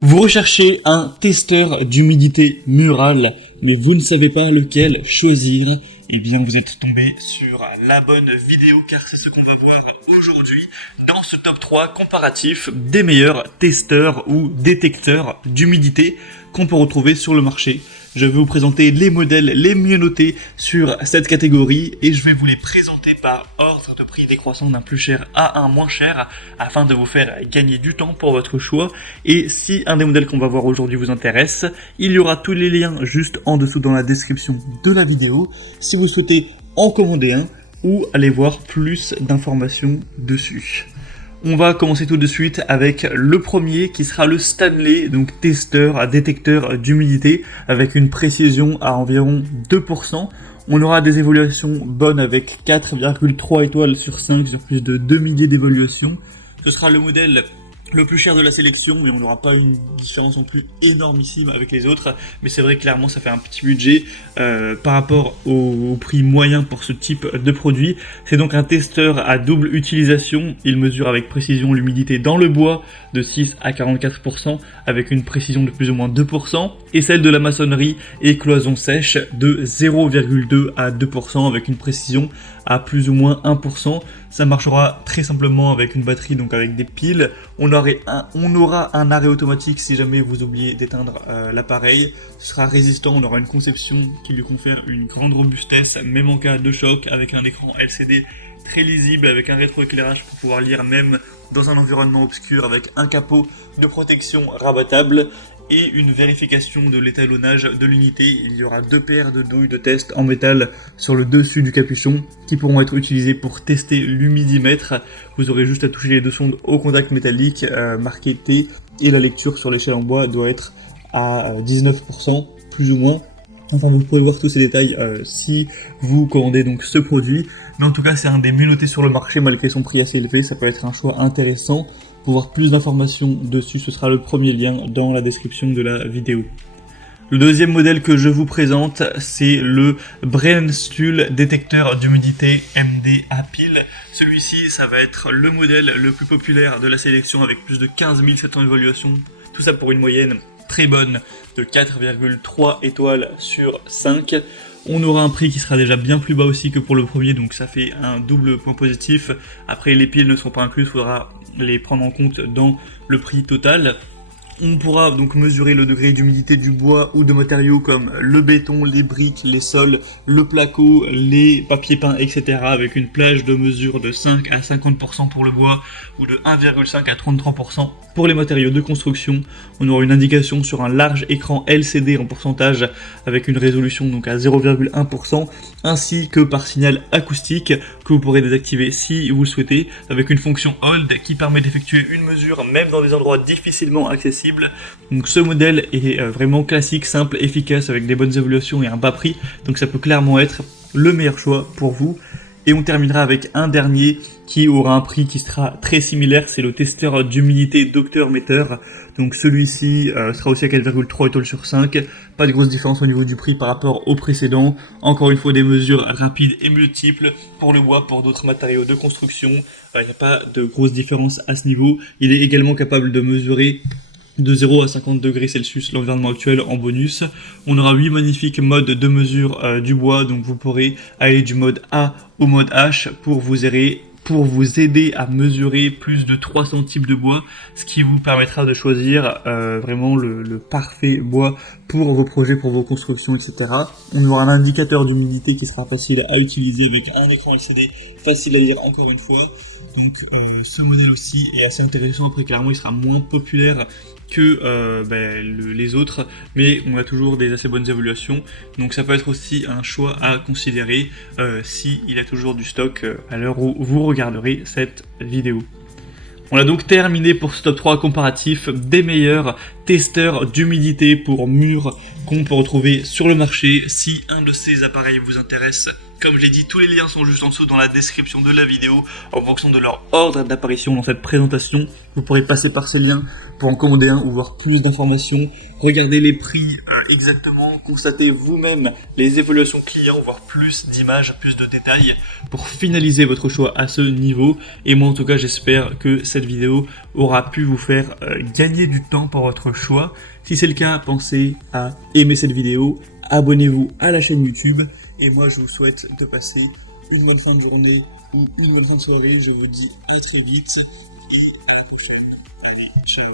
Vous recherchez un testeur d'humidité murale, mais vous ne savez pas lequel choisir. Eh bien, vous êtes tombé sur la bonne vidéo, car c'est ce qu'on va voir aujourd'hui dans ce top 3 comparatif des meilleurs testeurs ou détecteurs d'humidité qu'on peut retrouver sur le marché. Je vais vous présenter les modèles les mieux notés sur cette catégorie et je vais vous les présenter par ordre de prix décroissant d'un plus cher à un moins cher afin de vous faire gagner du temps pour votre choix. Et si un des modèles qu'on va voir aujourd'hui vous intéresse, il y aura tous les liens juste en dessous dans la description de la vidéo si vous souhaitez en commander un ou aller voir plus d'informations dessus. On va commencer tout de suite avec le premier qui sera le Stanley, donc testeur, détecteur d'humidité avec une précision à environ 2%. On aura des évaluations bonnes avec 4,3 étoiles sur 5 sur plus de 2 milliers d'évaluations. Ce sera le modèle le plus cher de la sélection, mais on n'aura pas une différence non plus énormissime avec les autres. Mais c'est vrai, clairement, ça fait un petit budget par rapport au prix moyen pour ce type de produit. C'est donc un testeur à double utilisation. Il mesure avec précision l'humidité dans le bois de 6 à 44%, avec une précision de plus ou moins 2%, et celle de la maçonnerie et cloison sèche de 0,2 à 2%, avec une précision à plus ou moins 1%. Ça marchera très simplement avec une batterie, donc avec des piles. On aura un arrêt automatique si jamais vous oubliez d'éteindre l'appareil. Ce sera résistant, on aura une conception qui lui confère une grande robustesse, même en cas de choc, avec un écran LCD très lisible, avec un rétroéclairage pour pouvoir lire même dans un environnement obscur, avec un capot de protection rabattable et une vérification de l'étalonnage de l'unité. Il y aura 2 paires de douilles de test en métal sur le dessus du capuchon qui pourront être utilisées pour tester l'humidimètre. Vous aurez juste à toucher les deux sondes au contact métallique marqué T, et la lecture sur l'échelle en bois doit être à 19% plus ou moins. Enfin, vous pourrez voir tous ces détails si vous commandez donc ce produit. Mais en tout cas, c'est un des mieux notés sur le marché malgré son prix assez élevé. Ça peut être un choix intéressant. Pour voir plus d'informations dessus, ce sera le premier lien dans la description de la vidéo. Le deuxième modèle que je vous présente, c'est le Brennstuhl détecteur d'humidité MD à pile. Celui-ci, ça va être le modèle le plus populaire de la sélection avec plus de 15 700 évaluations. Tout ça pour une moyenne très bonne de 4,3 étoiles sur 5. On aura un prix qui sera déjà bien plus bas aussi que pour le premier, donc ça fait un double point positif. Après, les piles ne seront pas incluses, il faudra les prendre en compte dans le prix total. On pourra donc mesurer le degré d'humidité du bois ou de matériaux comme le béton, les briques, les sols, le placo, les papiers peints, etc. avec une plage de mesure de 5 à 50% pour le bois ou de 1,5 à 33% pour les matériaux de construction. On aura une indication sur un large écran LCD en pourcentage avec une résolution donc à 0,1% ainsi que par signal acoustique que vous pourrez désactiver si vous le souhaitez avec une fonction Hold qui permet d'effectuer une mesure même dans des endroits difficilement accessibles. Donc ce modèle est vraiment classique, simple, efficace avec des bonnes évaluations et un bas prix, donc ça peut clairement être le meilleur choix pour vous. Et on terminera avec un dernier qui aura un prix qui sera très similaire, c'est le testeur d'humidité Dr Meter. Donc celui-ci sera aussi à 4,3 étoiles sur 5, pas de grosse différence au niveau du prix par rapport au précédent. Encore une fois des mesures rapides et multiples pour le bois, pour d'autres matériaux de construction, il n'y a pas de grosse différence à ce niveau. Il est également capable de mesurer de 0 à 50 degrés Celsius l'environnement actuel en bonus. On aura 8 magnifiques modes de mesure du bois, donc vous pourrez aller du mode A au mode H pour vous aider à mesurer plus de 300 types de bois, ce qui vous permettra de choisir vraiment le parfait bois pour vos projets, pour vos constructions, etc. On aura un indicateur d'humidité qui sera facile à utiliser avec un écran LCD facile à lire encore une fois. Donc ce modèle aussi est assez intéressant. Après, clairement, il sera moins populaire que les autres, mais on a toujours des assez bonnes évaluations, donc ça peut être aussi un choix à considérer si il a toujours du stock à l'heure où vous regarderez cette vidéo. On a donc terminé pour ce top 3 comparatif des meilleurs testeurs d'humidité pour murs qu'on peut retrouver sur le marché. Si un de ces appareils vous intéresse, Comme je l'ai dit, tous les liens sont juste en dessous dans la description de la vidéo. En fonction de leur ordre d'apparition dans cette présentation, vous pourrez passer par ces liens pour en commander un ou voir plus d'informations. Regardez les prix exactement, constatez vous-même les évaluations clients, voir plus d'images, plus de détails pour finaliser votre choix à ce niveau. Et moi en tout cas, j'espère que cette vidéo aura pu vous faire gagner du temps pour votre choix. Si c'est le cas, pensez à aimer cette vidéo, abonnez-vous à la chaîne YouTube. Et moi, je vous souhaite de passer une bonne fin de journée ou une bonne fin de soirée. Je vous dis à très vite et à la prochaine. Allez, ciao.